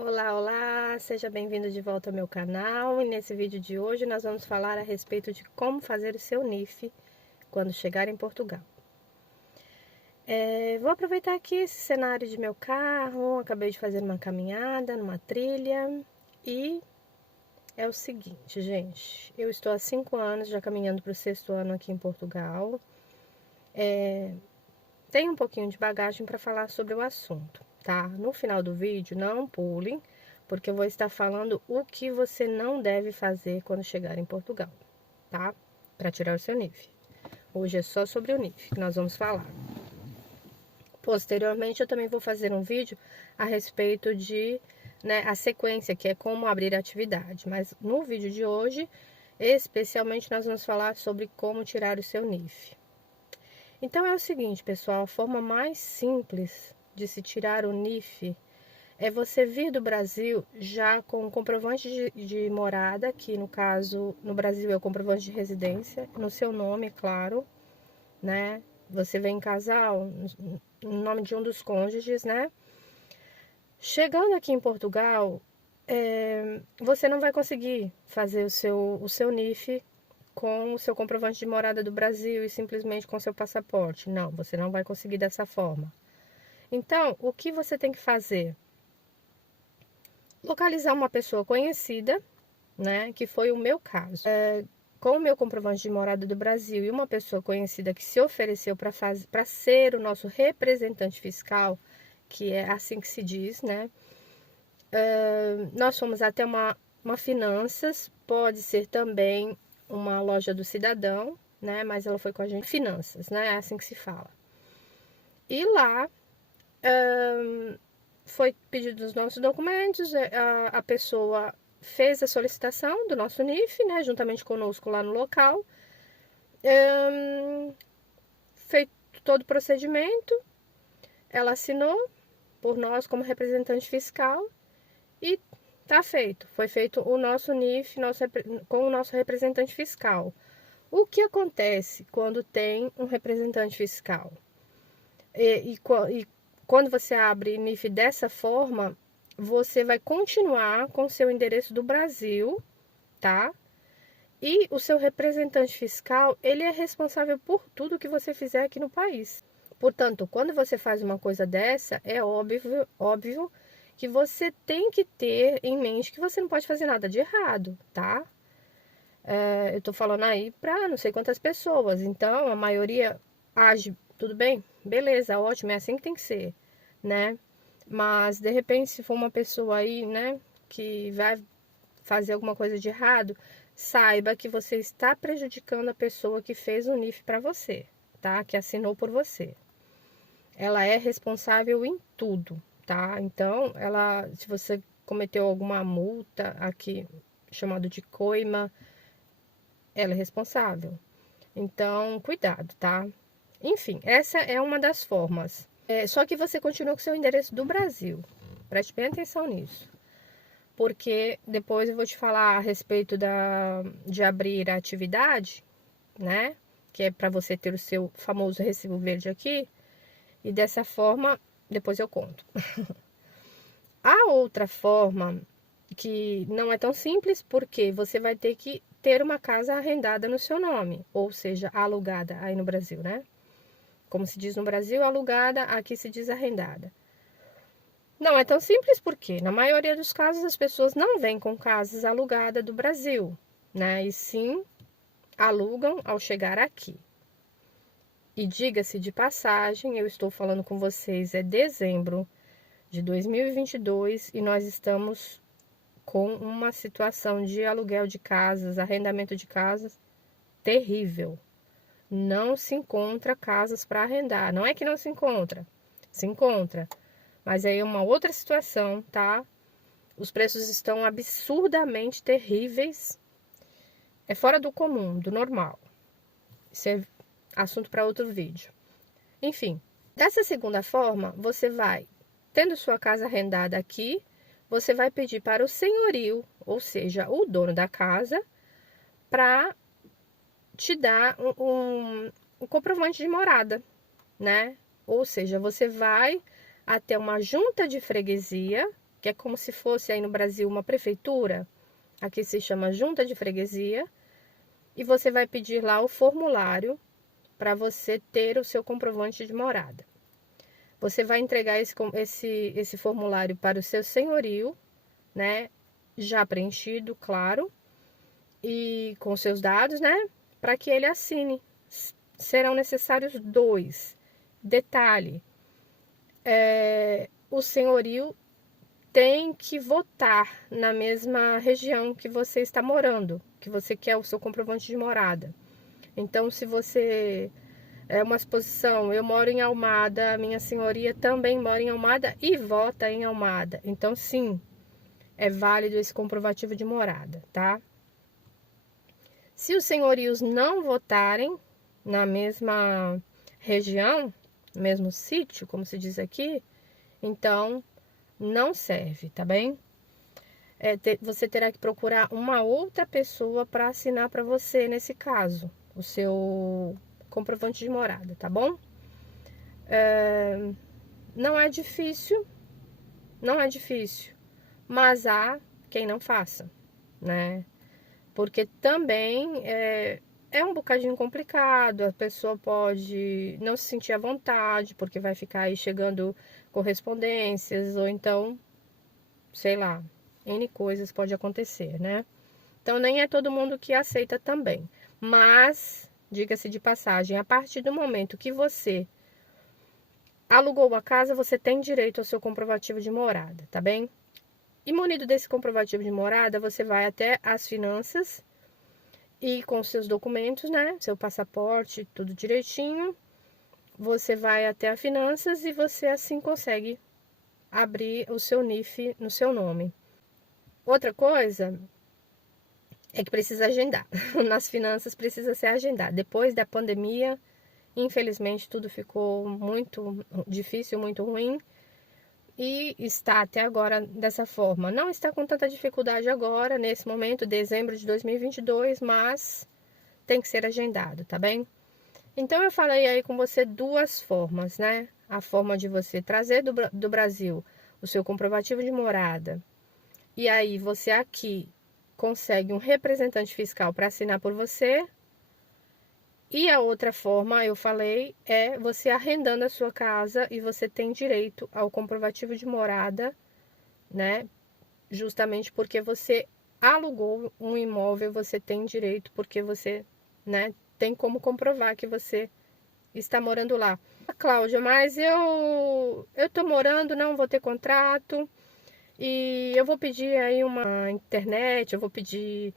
Olá, olá! Seja bem-vindo de volta ao meu canal e nesse vídeo de hoje nós vamos falar a respeito de como fazer o seu NIF quando chegar em Portugal. Vou aproveitar aqui esse cenário de meu carro, acabei de fazer uma caminhada numa trilha e é o seguinte, gente, eu estou há 5 anos já caminhando para o 6º ano aqui em Portugal. Tenho um pouquinho de bagagem para falar sobre o assunto, tá? No final do vídeo, não pulem, porque eu vou estar falando o que você não deve fazer quando chegar em Portugal, tá? Para tirar o seu NIF. Hoje é só sobre o NIF que nós vamos falar. Posteriormente, eu também vou fazer um vídeo a respeito de, a sequência, que é como abrir a atividade. Mas no vídeo de hoje, especialmente, nós vamos falar sobre como tirar o seu NIF. Então é o seguinte, pessoal, a forma mais simples de se tirar o NIF é você vir do Brasil já com o comprovante de morada, que no caso, no Brasil é o comprovante de residência, no seu nome, claro, né? Você vem em casal, no nome de um dos cônjuges, né? Chegando aqui em Portugal, você não vai conseguir fazer o seu NIF com o seu comprovante de morada do Brasil e simplesmente com seu passaporte. Não, você não vai conseguir dessa forma. Então, o que você tem que fazer? Localizar uma pessoa conhecida, né, que foi o meu caso. Com o meu comprovante de morada do Brasil e uma pessoa conhecida que se ofereceu para ser o nosso representante fiscal, que é assim que se diz, né? Nós fomos até uma finanças, pode ser também uma loja do cidadão, né? Mas ela foi com a gente. Finanças, né? É assim que se fala. E lá foi pedido os nossos documentos, a pessoa fez a solicitação do nosso NIF, né? Juntamente conosco lá no local. Feito todo o procedimento, ela assinou por nós como representante fiscal e tá feito. Foi feito o nosso NIF com o nosso representante fiscal. O que acontece quando tem um representante fiscal? E quando você abre NIF dessa forma, você vai continuar com o seu endereço do Brasil, tá? E o seu representante fiscal, ele é responsável por tudo que você fizer aqui no país. Portanto, quando você faz uma coisa dessa, é óbvio que você tem que ter em mente que você não pode fazer nada de errado, tá? Eu tô falando aí para não sei quantas pessoas, então a maioria age, tudo bem? Beleza, ótimo, é assim que tem que ser, né? Mas de repente, se for uma pessoa aí, né, que vai fazer alguma coisa de errado, saiba que você está prejudicando a pessoa que fez o NIF para você, tá? Que assinou por você. Ela é responsável em tudo, tá? Então, se você cometeu alguma multa aqui, chamado de coima, ela é responsável. Então, cuidado, tá? Enfim, essa é uma das formas. Só que você continua com o seu endereço do Brasil. Preste bem atenção nisso. Porque depois eu vou te falar a respeito de abrir a atividade, né? Que é para você ter o seu famoso recibo verde aqui. E dessa forma, depois eu conto. A outra forma, que não é tão simples, porque você vai ter que ter uma casa arrendada no seu nome, ou seja, alugada aí no Brasil, né? Como se diz no Brasil, alugada, aqui se diz arrendada. Não é tão simples porque, na maioria dos casos, as pessoas não vêm com casas alugadas do Brasil, né? E sim alugam ao chegar aqui. E diga-se de passagem, eu estou falando com vocês, é dezembro de 2022 e nós estamos com uma situação de aluguel de casas, arrendamento de casas terrível. Não se encontra casas para arrendar. Não é que não se encontra, se encontra. Mas aí é uma outra situação, tá? Os preços estão absurdamente terríveis. É fora do comum, do normal. Isso é assunto para outro vídeo. Enfim, dessa segunda forma, você vai, tendo sua casa arrendada aqui, você vai pedir para o senhorio, ou seja, o dono da casa, para te dar um comprovante de morada, né? Ou seja, você vai até uma junta de freguesia, que é como se fosse aí no Brasil uma prefeitura, aqui se chama junta de freguesia, e você vai pedir lá o formulário para você ter o seu comprovante de morada. Você vai entregar esse formulário para o seu senhorio, né? Já preenchido, claro, e com seus dados, né? Para que ele assine. Serão necessários 2. Detalhe: o senhorio tem que votar na mesma região que você está morando, que você quer o seu comprovante de morada. Então, se você é uma suposição, eu moro em Almada, a minha senhoria também mora em Almada e vota em Almada. Então, sim, é válido esse comprovativo de morada, tá? Se os senhorios não votarem na mesma região, mesmo sítio, como se diz aqui, então não serve, tá bem? Você terá que procurar uma outra pessoa para assinar para você, nesse caso, o seu comprovante de morada, tá bom? Não é difícil, mas há quem não faça, né? Porque também é um bocadinho complicado, a pessoa pode não se sentir à vontade, porque vai ficar aí chegando correspondências, ou então, sei lá, N coisas pode acontecer, né? Então, nem é todo mundo que aceita também. Mas, diga-se de passagem, a partir do momento que você alugou uma casa, você tem direito ao seu comprovativo de morada, tá bem? E munido desse comprovativo de morada, você vai até as finanças e com seus documentos, né? Seu passaporte, tudo direitinho. Você vai até a finanças e você assim consegue abrir o seu NIF no seu nome. Outra coisa é que precisa agendar. Nas finanças precisa ser agendado. Depois da pandemia, infelizmente, tudo ficou muito difícil, muito ruim. E está até agora dessa forma. Não está com tanta dificuldade agora, nesse momento, dezembro de 2022, mas tem que ser agendado, tá bem? Então, eu falei aí com você 2 formas, né? A forma de você trazer do Brasil o seu comprovativo de morada. E aí, você aqui consegue um representante fiscal para assinar por você. E a outra forma, eu falei, é você arrendando a sua casa e você tem direito ao comprovativo de morada, né? Justamente porque você alugou um imóvel, você tem direito, porque você, né, tem como comprovar que você está morando lá. Cláudia, mas eu tô morando, não vou ter contrato e eu vou pedir aí uma internet, eu vou pedir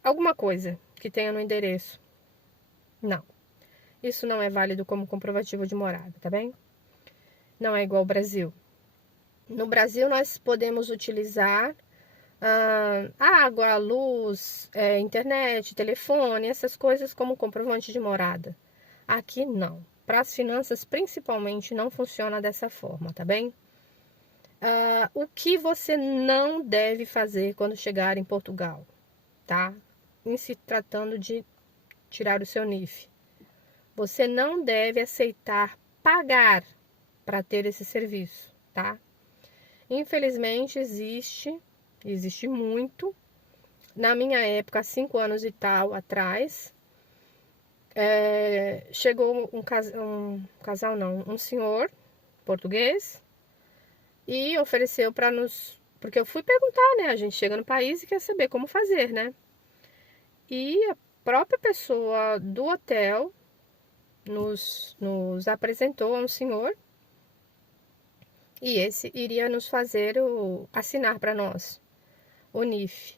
alguma coisa que tenha no endereço. Não, isso não é válido como comprovativo de morada, tá bem? Não é igual ao Brasil. No Brasil, nós podemos utilizar água, luz, internet, telefone, essas coisas como comprovante de morada. Aqui não. Para as finanças, principalmente, não funciona dessa forma, tá bem? O que você não deve fazer quando chegar em Portugal, tá? Em se tratando de tirar o seu NIF. Você não deve aceitar pagar para ter esse serviço, tá? Infelizmente existe muito. Na minha época, 5 anos e tal atrás, chegou um senhor português e ofereceu para nos, porque eu fui perguntar, né? A gente chega no país e quer saber como fazer, né? E a própria pessoa do hotel nos apresentou a um senhor e esse iria nos fazer assinar para nós o NIF.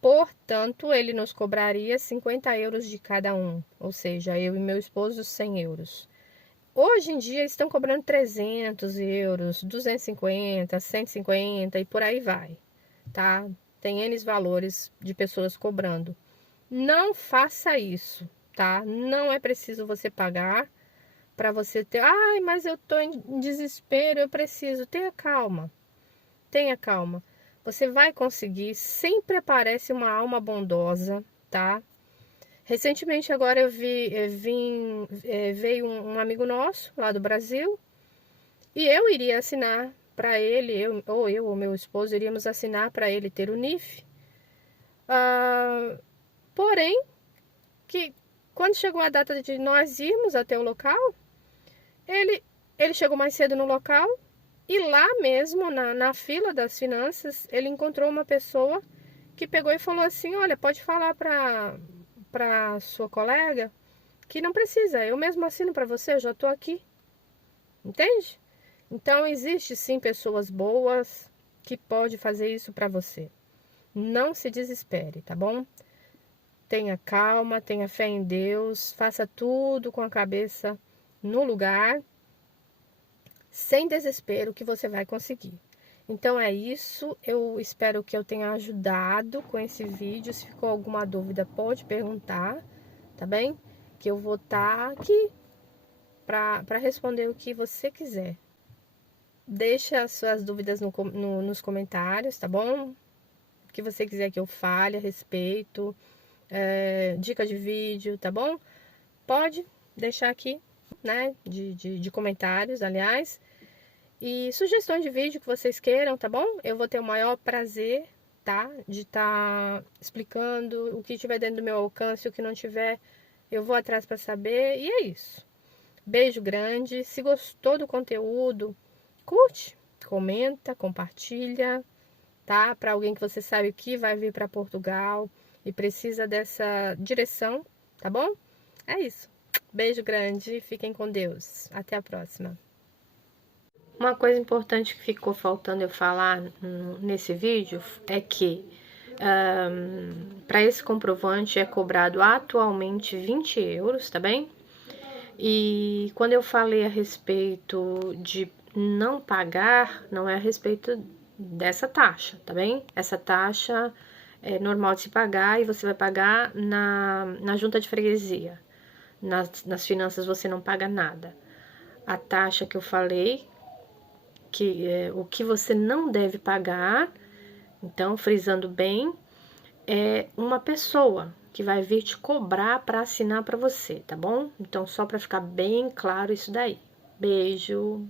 Portanto, ele nos cobraria 50 euros de cada um, ou seja, eu e meu esposo 100 euros. Hoje em dia estão cobrando 300 euros, 250, 150 e por aí vai, tá? Tem N valores de pessoas cobrando. Não faça isso, tá? Não é preciso você pagar para você ter, ai, mas eu tô em desespero, eu preciso. Tenha calma. Tenha calma. Você vai conseguir, sempre aparece uma alma bondosa, tá? Recentemente agora veio um amigo nosso lá do Brasil e eu iria assinar para ele, eu ou meu esposo iríamos assinar para ele ter o NIF. Porém, que quando chegou a data de nós irmos até o local, ele chegou mais cedo no local e lá mesmo, na fila das finanças, ele encontrou uma pessoa que pegou e falou assim: olha, pode falar para sua colega que não precisa, eu mesmo assino para você, eu já estou aqui. Entende? Então, existe sim pessoas boas que podem fazer isso para você. Não se desespere, tá bom? Tenha calma, tenha fé em Deus, faça tudo com a cabeça no lugar, sem desespero, que você vai conseguir. Então é isso, eu espero que eu tenha ajudado com esse vídeo. Se ficou alguma dúvida, pode perguntar, tá bem? Que eu vou estar aqui para responder o que você quiser. Deixa as suas dúvidas nos comentários, tá bom? O que você quiser que eu fale a respeito, dica de vídeo, tá bom? Pode deixar aqui, né? De comentários, aliás. E sugestões de vídeo que vocês queiram, tá bom? Eu vou ter o maior prazer, tá? De estar explicando o que tiver dentro do meu alcance, o que não tiver, eu vou atrás para saber. E é isso. Beijo grande. Se gostou do conteúdo, curte, comenta, compartilha, tá? Para alguém que você sabe que vai vir para Portugal e precisa dessa direção, tá bom? É isso. Beijo grande. Fiquem com Deus. Até a próxima. Uma coisa importante que ficou faltando eu falar nesse vídeo é que para esse comprovante é cobrado atualmente 20 euros, tá bem? E quando eu falei a respeito de não pagar, não é a respeito dessa taxa, tá bem? Essa taxa é normal de se pagar e você vai pagar na junta de freguesia. Nas finanças você não paga nada. A taxa que eu falei, que é o que você não deve pagar, então, frisando bem, é uma pessoa que vai vir te cobrar para assinar para você, tá bom? Então, só para ficar bem claro isso daí. Beijo!